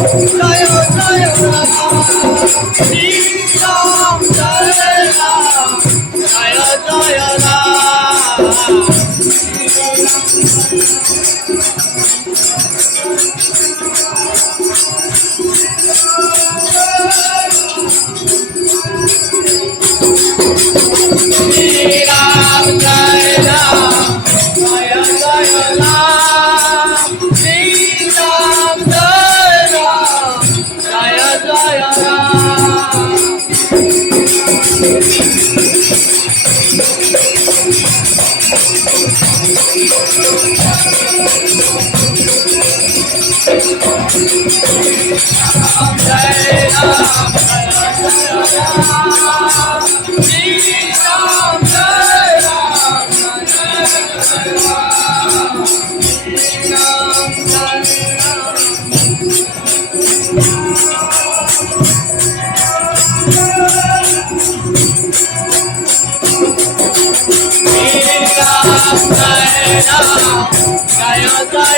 Jai Jai Ram Shriram Jai Ram Jai Jai Ram Shriram Jai Ram Jai Jai Ram Shriram Jai Ram Jai Jai Ram Jai Ram Shriram Jai Ram Jai Ram Shriram Jai Ram Shriram Jai Ram Jai